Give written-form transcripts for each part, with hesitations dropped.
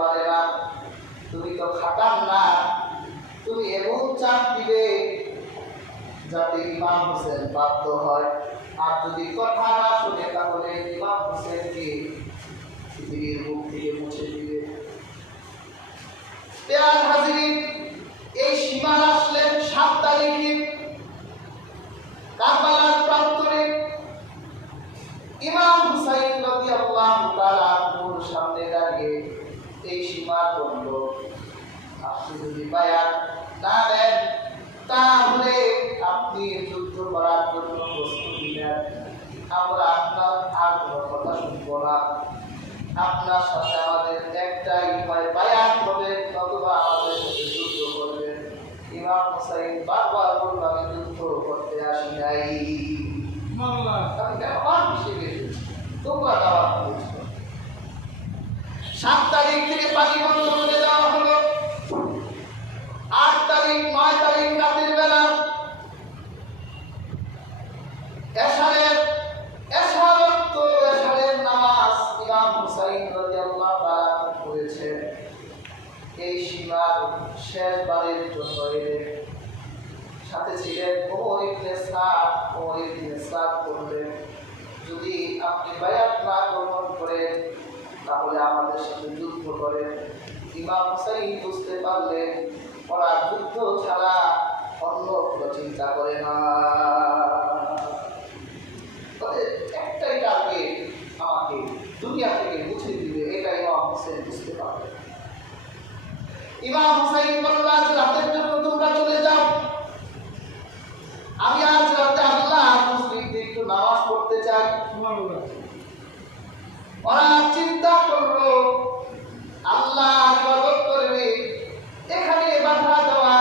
পারে না, তুমি তো খাটান না, তুমি এমন চাপ দিবে যাতে ইমাম হোসেন বাধ্য হয়। আর যদি কথা না শুনে তাহলে ইমাম হোসেনকে পৃথিবীর মুখ থেকে মুছে দিবে। প্রিয় হাজিরিন, এই সীমান আসলেন 7 তারিখে কারবালার প্রান্তরে। ইমাম হুসাইন রাদিয়াল্লাহু তাআলা আনহুর সামনে দাঁড়িয়ে এই সীমা বলল, আপনি যদি বায়াত না দেন তাহলে আপনি যুদ্ধ করার জন্য প্রস্তুতি নেন, আমরা আপনার আর কোনো কথা শুনবো না। আপনার সাথে আমাদের একটাই উপায়, বায়াত হবে অথবা আমাদের সাথে যুদ্ধ করবেন। ইমাম হুসাইন বারবার বলল, আমি যুদ্ধ করতে আসি নাই, তোমরা দাওয়াত দিয়েছ। 7 তারিখ থেকে পানি বন্ধ করে দেওয়া হলো। 8 তারিখ 9 তারিখ রাতের বেলা এশারের নামাজ ইমাম হুসাইন রাদিয়াল্লাহু তাআলা পড়েছেন। এই সীমার শেষবারের জন্য এলেন, সাথে ছিলেন ওমর ইবনে সাদ। ওমর ইবনে সাদ বললেন, যদি আপনি বায়াত না গ্রহণ করেন তাহলে আমাদের সাথে যুদ্ধ করেন। ইমাম হুসাইন বুঝতে পারলেন ওরা যুদ্ধ ছাড়া অন্য কোনো চিন্তা করে না, তাদের একটাই টার্গেট, আমাকে দুনিয়া থেকে মুছে দিবে, এটা ইমাম হুসাইন বুঝতে পারলেন। ইমাম হুসাইন বলল, আজ রাতের জন্য তোমরা চলে যাও, আমি আজ রাতে আল্লাহ মুসলিমদের একটু নামাজ পড়তে চাই। ওরা চিন্তা করলো আল্লাহ ইবাদত করবে, এখানে বাধা দেওয়া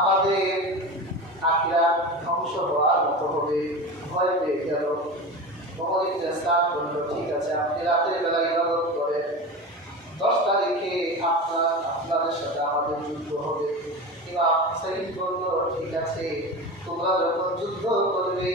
আমাদের আখিরাত ধ্বংস হওয়ার মতো হবে, ভয় পেয়ে গেল। ওমর ইবনে সাদ বলল, ঠিক আছে, আপনি রাতের বেলা ইবাদত করেন, 10 তারিখে আপনাদের সাথে আমাদের যুদ্ধ হবে। ইমাম হুসাইন বলল, ঠিক আছে, তোমরা যখন যুদ্ধ করবে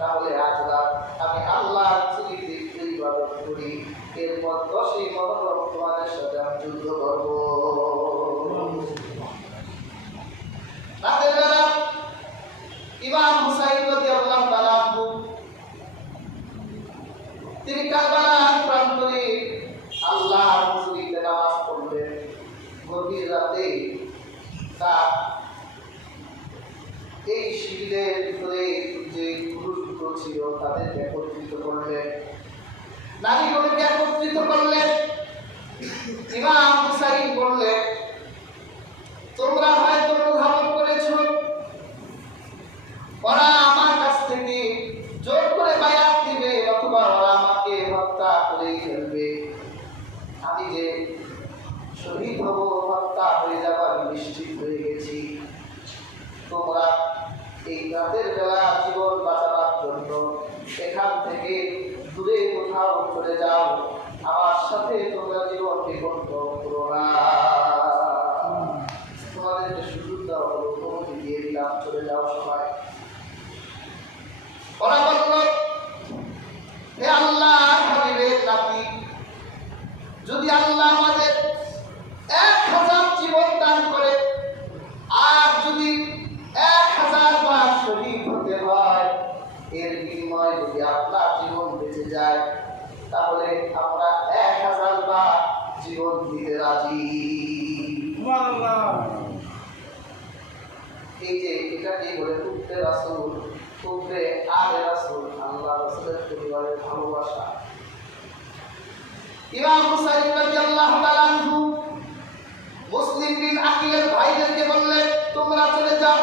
তাহলে আজ রাত আমি আল্লাহর জমিতে একটু ইবাদত করি, এরপর 10ই মুহররম তোমাদের সাথে আমি যুদ্ধ করব। রাতের বেলা ইমাম হুসাইন রাদিয়াল্লাহু তাআলা আনহু তিনি কারবালার প্রান্তরে আল্লাহর জমিতে নামাজ পড়লেন। গভীর রাতে তার এই শিবিরের ভিতরে যে পুরুষগুলো ছিল তাদেরকে একত্রিত করলেন, নারীগুলোকে একত্রিত করলেন। ইমাম হুসাইন বললেন, তোমরা হয়তো অনুধাবন করেছ ওরা আমার কাছ থেকে জোর করে বায়াত দিবে অথবা ওরা আমাকে হত্যা করে ফেলবে, আমি যে শহীদ হব, হত্যা হয়ে যাব, আমি নিশ্চিত হয়ে গেছি। তোমরা এই রাতের বেলা জীবন বাঁচাবার জন্য এখান থেকে দূরে কোথাও চলে যাও, আমার সাথে তোমরা জীবন বিপন্ন করো না। তোমাদেরকে সুযোগ দেওয়া হলো, অনুমতি দিয়ে দিলাম, চলে যাও সবাই। ওরা বলল, হে আল্লাহর হাবিবের নাতি, যদি আল্লাহ আমাদের 1000 জীবন দান করে আর যদি 1000 বার শহীদ হতে হয়, এর বিনিময়ে যদি আপনার জীবন বেঁচে যায় তাহলে আমরা 1000 বার জীবন দিতে রাজি। এই যে এটাকে বলে কুফরে রাসূল, কুফরে আলে রাসূল, আল্লাহ রাসূলের পরিবারের ভালোবাসা। ইমাম হুসাইন রাদিয়াল্লাহু তাআলা আনহু মুসলিম বিন আকিলের ভাইদেরকে বললেন, তোমরা চলে যাও,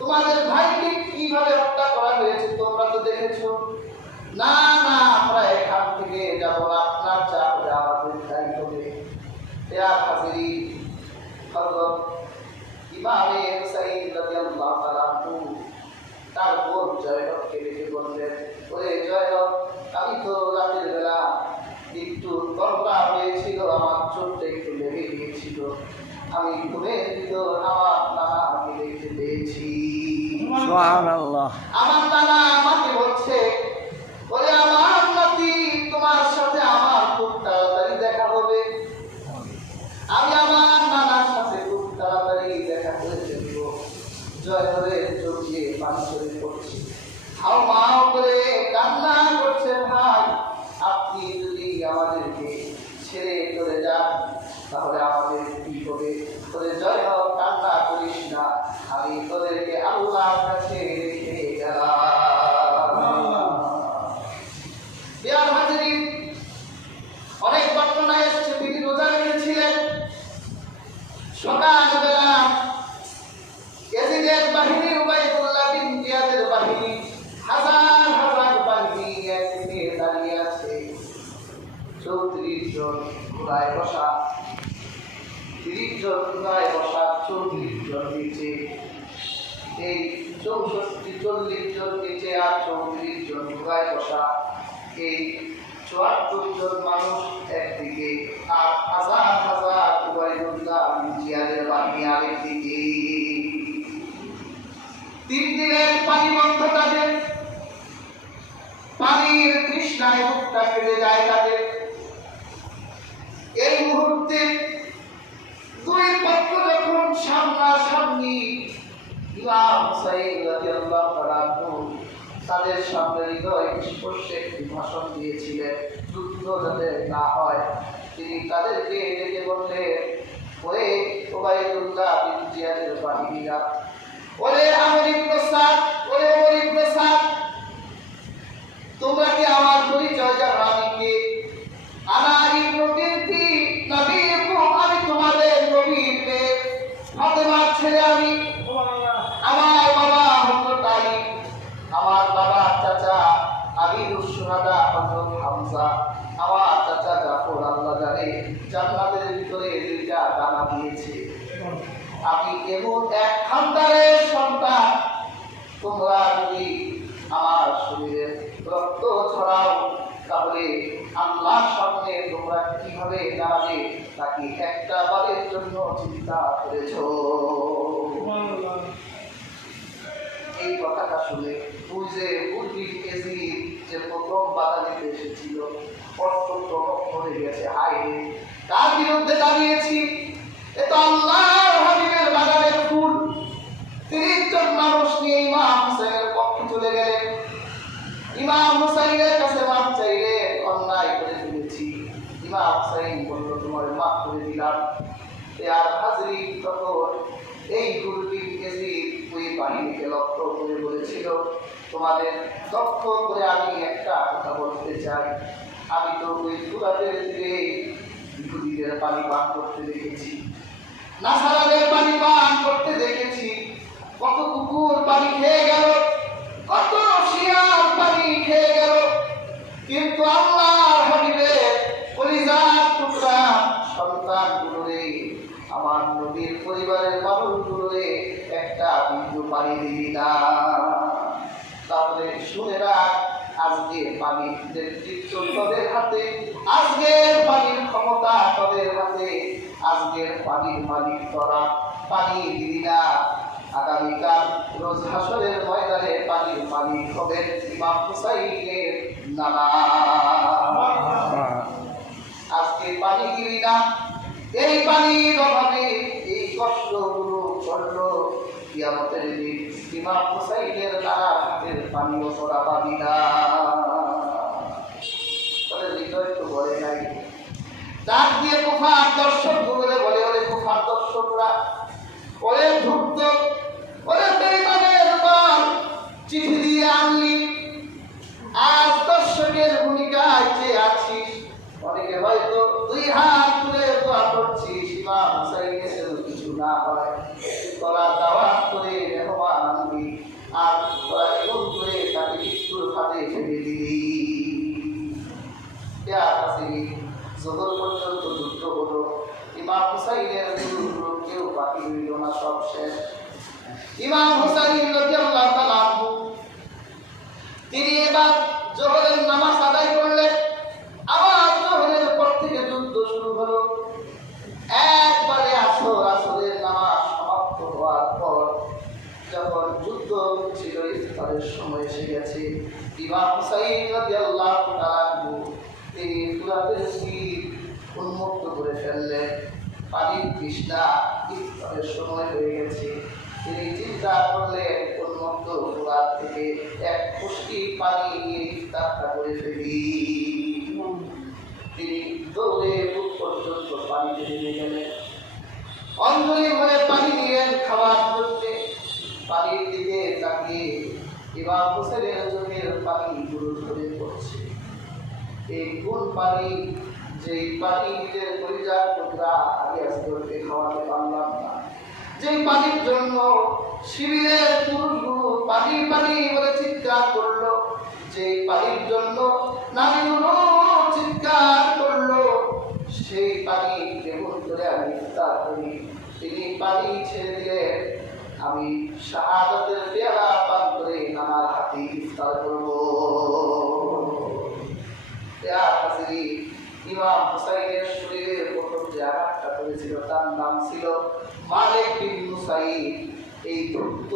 তোমাদের ভাইকে কিভাবে হত্যা করা হয়েছে তোমরা তো দেখেছো। না না, আমরা এখান থেকে যাব না, আপনার যা হবে আমাদের তাই হবে। প্রিয় হাজিরিন, হযরত ইমাম হুসাইন রাদিয়াল্লাহু তাআলা আনহু তার বোন জয়নবকে ডেকে বললেন, ওরে জয়নব, আমি তো রাতের বেলা একটু দরকার হয়েছিল, আমার চোখটা একটু লেগে গিয়েছিল, আমি ঘুমের ভিতর আমার নানা আমাকে দেখতে পেয়েছি। সুবহানাল্লাহ। আমার নানা আমাকে বলছে, ওরে আমার নাতি, তোমার সাথে আমার খুব তাড়াতাড়ি দেখা হবে, যান তাহলে আমাদের কি হবে? তোদের জয় হোক, কান্না করিস না, আমি তোদেরকে আল্লাহর কাছে রেখে গেলাম। বিয়ার হাজিরিন, অনেক বর্ণনা এসেছে তিনি রোজা রেখেছিলেন। সকালবেলা ইয়াজিদের বাহিনী, উবাইদুল্লাহ বিন জিয়াদের বাহিনী, হাজার হাজার বাহিনী একদিকে দাঁড়িয়ে আছে। 34 জন ঘোড়ায় বসা, 30 জন ঘোড়ায় বসা, 34 জন নিচে। এই 40 জন নিচে আর 34 জন ঘোড়ায় বসা, এই 74 জন মানুষ একদিকে, আর হাজার হাজার উবাইদুল্লাহ বিন জিয়াদের বাহিনী আরেকদিকে। 3 দিনের পানি বন্ধ তাদের, পানির তৃষ্ণায় বুকটা ফেলে যায় তাদের। এই মুহূর্তে দুই পক্ষ যখন সামনাসামনি, ইমাম হুসাইন রাদিয়াল্লাহু তাআলা তাদের সামনে হৃদয় স্পর্শে একটি ভাষণ দিয়েছিলেন, যুদ্ধ যাতে না হয়। তিনি তাদেরকে ডেকে বললেন, ওরে উবাইদুল্লাহ বিন জিয়াদের বাহিনীরা, ওরে আমর ইবনে সাদ, ওরে ওমর ইবনে সাদ, তোমরা কি আমার পরিচয় জানো? আমি কে? আনা ইবনু বিনতি নবীকুম, আমি তোমাদের নবীর মেয়ে ফাতেমার ছেলে। আমি, আমার বাবা হযরত আলী, আমার বাবা চাচা আবিদুস শুহাদা হযরত হামজা, আমার চাচা জাফর আল্লাহ জানে জান্নাতের ভিতরে 2টা ডানা দিয়েছে। আমি এমন এক খানদানের সন্তান, তোমরা যদি আমার শরীরে রক্ত ছড়াও তাহলে আল্লাহর সামনে তোমরা কিভাবে দাঁড়াবে তাকে একটা বারের জন্য চিন্তা করেছ? এই কথাটা শুনে বুঝে বুদ্ধি এসি যে প্রথম বাধা দিতে এসেছিল অত্যন্ত হয়ে গেছে। হায় রে, তার বিরুদ্ধে দাঁড়িয়েছি, এ তো আল্লাহর হাবিবের বাগানের ফুল। 30 জন মানুষ নিয়ে ইমাম হুসাইনের পক্ষে চলে গেলেন। ইমাম হুসাইনের কাছে মাপ চাইলেন, অন্যায় করে ফেলেছি। ইমাম হুসাইন বলল, তোমার মাফ করে দিলাম। আর হাজরিন, তখন এই দুর্বীর এজিদ ওই বাহিনীকে লক্ষ্য করে বলেছিল, তোমাদের লক্ষ্য করে আমি একটা কথা বলতে চাই। আমি তো ওই ফুরাতের দিকে ইহুদিদের পানি পান করতে দেখেছি, নাসারাদের পানি পান করতে দেখেছি, কত কুকুর পানি খেয়ে গেল, কত শিয়াল পানি খেয়ে গেল, কিন্তু আল্লাহর হাবিবের কলিজার টুকরা সন্তানগুলোরে, আমার নবীর পরিবারের মানুষগুলোরে একটা বিন্দু পানি দিবি না। তাহলে শুনে রাখ, আজকের পানির নেতৃত্ব তোদের হাতে, আজকের পানির ক্ষমতা তোদের হাতে, আজকের পানির মালিক তোরা। পানি দিবি না, আগামীকাল রোজ হাসরের ময়দানে পানির মালিক হবেন ইমাম হুসাইনের নানা। আজকে পানি দিবি না, এই পানির অভাবে এই কষ্টগুলো করলো, কিয়ামতের দিন ইমাম হুসাইনের নানার হাতের পানিও তোরা পাবি না। তাদের হৃদয় তো বলে নাই। ডাক দিয়ে কুফার দর্শক বলে বলে, ওরে কুফার দর্শকরা, ওরে ধূর্ত, ওরে বেঈমানের দল, চিঠি দিয়ে আনলি, আজ দর্শকের ভূমিকায় যে আছিস। অনেকে হয়তো 2 হাত তুলে দোয়া করছিস, ইমাম হুসাইনের যেন কিছু না হয়। তোরা দাওয়াত করে মেহমান আনবি, আর তোরা এমন করে তাকে মৃত্যুর হাতে ফেলে দিবি। জোহর পর্যন্ত যুদ্ধ হলো, ইমাম হুসাইনের কেউ বাকি হইল না, সব শেষ। ইমাম হুসাইন রাদিয়াল্লাহু তাআলা আনহু তিনি এবার জোহরের নামাজ আদায় করলেন। আবার জোহরের পর থেকে যুদ্ধ শুরু হলো। একবারে আসরের নামাজ সমাপ্ত হওয়ার পর যখন যুদ্ধ ছিল, ইফতারের সময় এসে গেছে, ইমাম হুসাইন রাদিয়াল্লাহু তাআলা আনহু তিনি ফুরাতের তীর উন্মুক্ত করে ফেললেন। পানির তৃষ্ণা, ইফতারের সময় হয়ে গেছে। তিনি চিন্তা করলেন, উন্মুক্ত ফুরাত থেকে এক খুশকি পানি নিয়ে ইফতারটা করে ফেলি। তিনি দৌড়ে বুক পর্যন্ত নেমে গেলেন, অঞ্জলি ভরে পানি নিলেন খাওয়ার জন্যে। পানির দিকে তাকিয়ে ইমাম হোসেনের চোখের পানি গুলো ধরে পড়ছে। এই কোন পানি, যেই পানি নিজের পরিজার টুকরা আগে আজকে খাওয়াতে পারলাম না, যেই পানির জন্য শিবিরের পুরুষগুলো পানি পানি বলে চিৎকার করলো, যেই পানির জন্য নারীগুলো চিৎকার করলো, সেই পানি কেমন করে আমি ইফতার করি। তিনি পানি ছেড়ে দিলেন, আমি শাহাদাতের পেয়ালা পান করে নানার হাতে ইফতার করব। ইমাম হুসাইনের শরীরের প্রথম যে আঘাতটা করেছিল তার নাম ছিল মালিক বিন হুসাইন। এই ধূর্ত,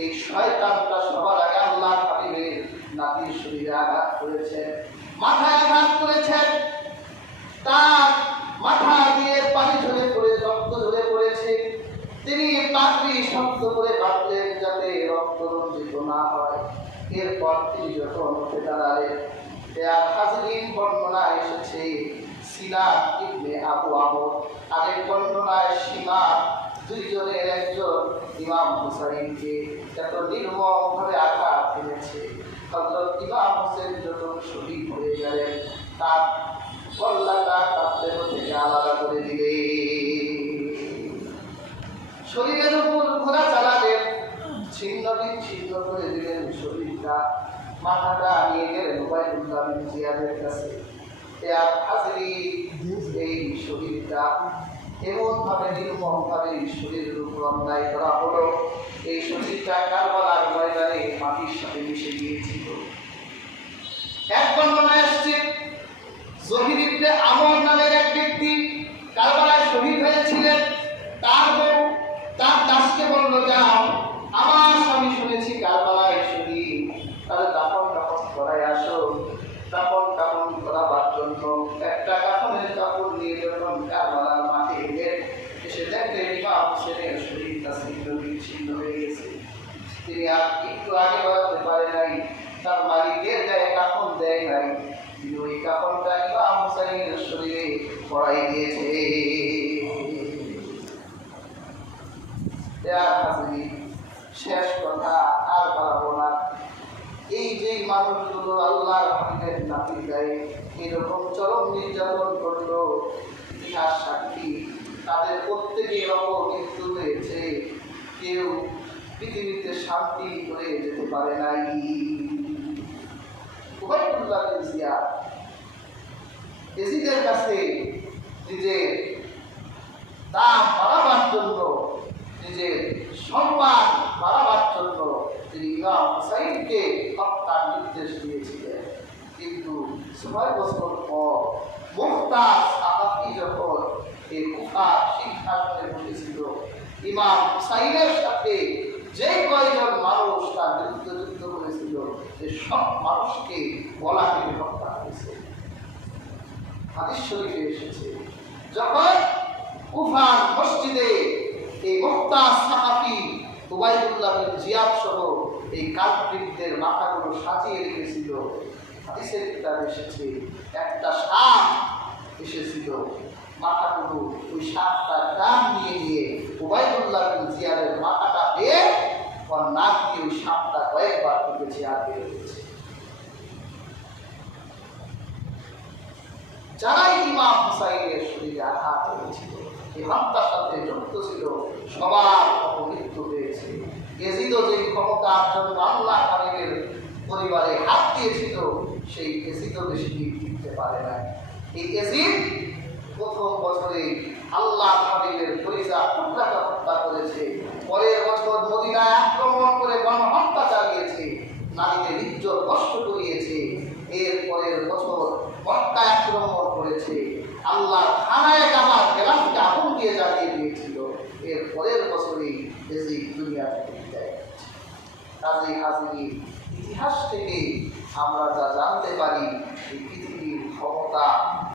এই শয়তানটা সবার আগে আল্লাহর হাবিবের নাতির শরীরে আঘাত করেছে, মাথায় আঘাত করেছেন। তার মাথা দিয়ে পানি ঝরে পড়ে রক্ত ঝরে পড়েছে। তিনি পাগড়ি শক্ত করে বাঁধলেন যাতে রক্ত রঞ্জিত না হয়। এরপর তিনি যখন উঠে দাঁড়ালেন, হাজরিন বর্ণনায় এসেছে সিনাদ ইবনে আবু আমর, আরেক বর্ণনায় সিমাদ, দুইজনের একজন ইমাম হুসাইনকে এত নির্মমভাবে আঘাত এনেছে। হযরত ইমাম হোসেন যখন শহীদ হয়ে গেলেন, তার কল্লাটা তার দেহ থেকে আলাদা করে দিলে, শরীরের উপর ঘোরা চালালেন, ছিন্ন বিচ্ছিন্ন করে দিলেন শরীরটা। মাথাটা নিয়ে গেলেন উবাইদুল্লাহ বিন জিয়াদের কাছে। এই শরীরটা এমনভাবে নির্মমভাবে শরীরের উপর অন্যায় করা হলো, এই শরীরটা কারবালার ময়দানে মাটির সাথে মিশে গিয়েছিল। এক বর্ণনায় আসছে জহির ইবনে আমর নামের এক ব্যক্তি কারবালায় শহীদ হয়েছিলেন। তার বউ তার দাসকে বলল, যাও, আমার স্বামী শুনেছি কারবালায় শহীদ, তাহলে দাফন করায় আসো। দাফন করাবার জন্য একটা কাফনের কাপড় নিয়ে যখন কারবালার মাঠে গেলেন, এসে দেখলেন ইমাম হোসেনের শরীরটা ছিন্ন বিচ্ছিন্ন হয়ে গেছে। তিনি আর একটু আগে বাড়াতে পারে নাই, তার মালিকের গায়ে কাফন দেয় নাই, তিনি ওই কাফনটা ইমাম হোসেনের শরীরে পরাই দিয়েছে। শেষ কথা আর বাড়াবো না। এই যে মানুষগুলো আল্লাহর হাবিবের নাতির গায়ে এরকম চরম নির্যাতন করলো, ইতিহাস সাক্ষী, তাদের প্রত্যেকের অপমৃত্যু হয়েছে। কেউ পৃথিবীতে শান্তি করে যেতে পারে নাই। উবাইদুল্লাহ বিন জিয়াদ ইয়াজিদের কাছে নিজের দাম বাড়াবার জন্য, নিজের সম্মান বাড়াবার জন্য তিনি ইমাম হুসাইনকে হত্যার নির্দেশ দিয়েছিলেন। কিন্তু 6 বছর পর মুহতাজ সাহাবী যখন এই কুফার সিংহাসনে বসেছিল, ইমাম হুসাইনের সাথে যে কয়জন মানুষ তার বিরুদ্ধে যুদ্ধ করেছিল, যে সব মানুষকে গলা কেটে হত্যা করেছে। হাদিস শরীফে এসেছে, যখন কুফার মসজিদে এই মুহতাজ সাহাবী উবাইদুল্লাহ বিন জিয়াদ সহ এই কাফিরদের মাথাগুলো সাজিয়ে রেখেছিল, হাদিসের কিতাবে এসেছে একটা সাপ এসেছিল, মাথাগুলো ওই সাপটা কান নিয়ে উবাইদুল্লাহ বিন জিয়াদের মাথাটা পেয়ে ওর নাক দিয়ে ওই সাপটা কয়েকবার ঢুকেছে আর বের হয়েছে। যারাই ইমাম হুসাইনের শরীরে আঘাত হয়েছিল, এই হত্যার সাথে যুক্ত ছিল, সবার অপমৃত্যু হয়েছে। ইয়াজিদও যে ক্ষমতার জন্য আল্লাহ হাবিবের পরিবারে হাত দিয়েছিল, সেই ইয়াজিদও বেশি দিন টিকতে পারে না। এই ইয়াজিদ প্রথম বছরে আল্লাহ হাবিবের পরিচয় টুকরাকে হত্যা করেছে, পরের বছর মদিনায় আক্রমণ করে গণহত্যা চালিয়েছে, নারীদের ইজ্জত নষ্ট করিয়েছে, এর পরের বছর মক্কায় আক্রমণ করেছে, আল্লাহ খানায় কাবার গেলামকে আগুন দিয়ে জ্বালিয়ে দিয়েছিল, এর পরের বছরই ইয়াজিদ দুনিয়া থেকে বিদায় নিয়েছে। কাজী হাজির ইতিহাস থেকে আমরা যা জানতে পারি, এই পৃথিবীর ক্ষমতা